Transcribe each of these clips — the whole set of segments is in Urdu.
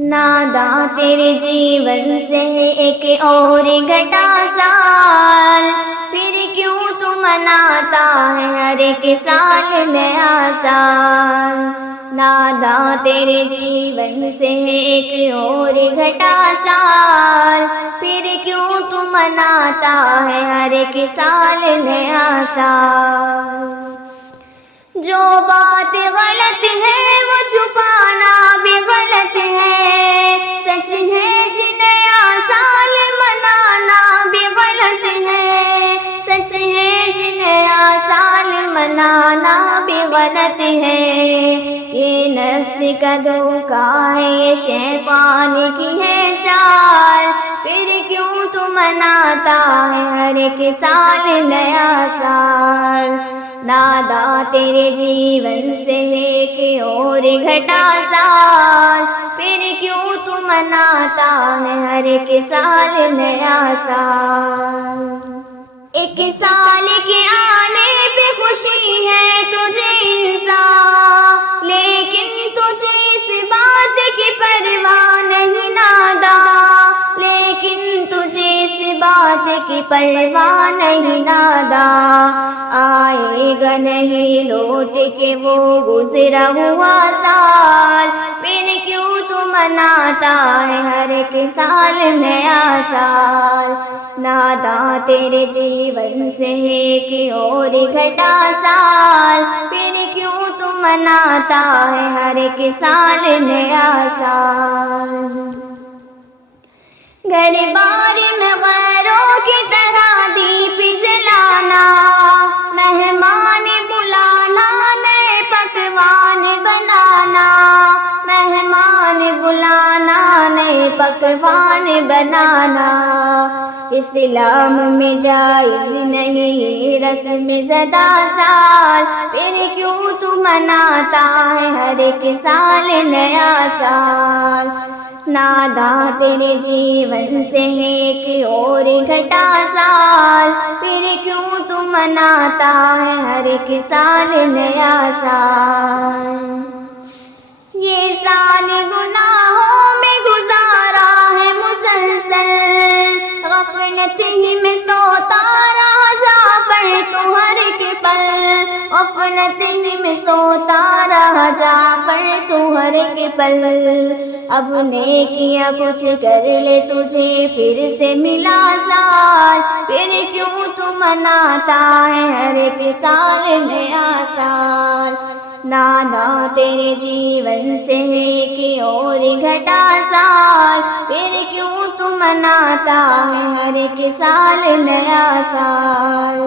نادا تیرے جیون سے ایک اور گھٹا سال، پھر کیوں تو مناتا ہے ہر ایک سال نیا سال۔ نادا تیرے جیون سے ایک اور گھٹا سال، پھر کیوں تو مناتا ہے ہر ایک سال نیا سال۔ جو بات غلط ہے وہ چھپانا بھی غلط ہے، سچ ہے جی نیا سال منانا بھی غلط ہے، سچ ہے جی نیا سال منانا بھی غلط ہے۔ یہ نفس کا دھوکہ ہے، یہ شیطان کی ہے چال، پھر کیوں تو مناتا ہے ہر ایک سال نیا سال۔ نادا تیرے جیون سے ایک اور گھٹا سال، پھر کیوں تو مناتا ہے ہر ایک سال نیا سال۔ ایک سال کے آنے پہ خوشی ہے تجھے انسان، لیکن تجھے اس بات کی پرواہ نہیں نادا، لیکن تجھے اس بات کی پرواہ نہیں نادا۔ آئے گا نہیں لوٹ کے وہ گزرا ہوا سال، پھر کیوں تو مناتا ہے ہر ایک سال نیا سال۔ نادا تیرے جیون سے ایک اور گھٹا سال، پھر کیوں تو مناتا ہے ہر ایک سال نیا سال۔ گھر بار میں غیروں کی طرح دیپ جلانا، مہمان بلانا، نئے پکوان بنانا، مہمان بلانا، نئے پکوان بنانا۔ اسلام میں جائز نہیں رسم زدہ سال، پھر کیوں تو مناتا ہے ہر ایک سال نیا سال۔ نادا تیرے جیون سے ایک اور گھٹا سال، پھر کیوں تو مناتا ہے ہر ایک سال نیا سال۔ یہ سال گناہوں میں گزارا ہے مسلسل، غفلت ہی میں سوتا رہا جعفر تو ہر ایک پل، غفلت ہی میں سوتا رہا جعفر تو ہر ایک پل۔ اب نے کیا کچھ کر لے تجھے پھر سے ملا سال، پھر کیوں تو مناتا ہے ہر ایک سال نیا سال۔ نادا تیرے جیون سے ایک اور گھٹا سال، پھر کیوں تو مناتا ہے ہر ایک سال نیا سال،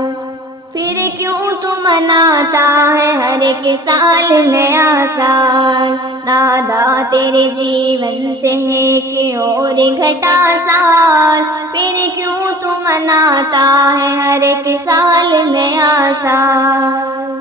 پھر کیوں تو مناتا ہے ہر ایک سال نیا سال۔ نادا تیرے جیون سے ایک اور گھٹا سال، پھر کیوں تو مناتا ہے ہر ایک سال نیا سال۔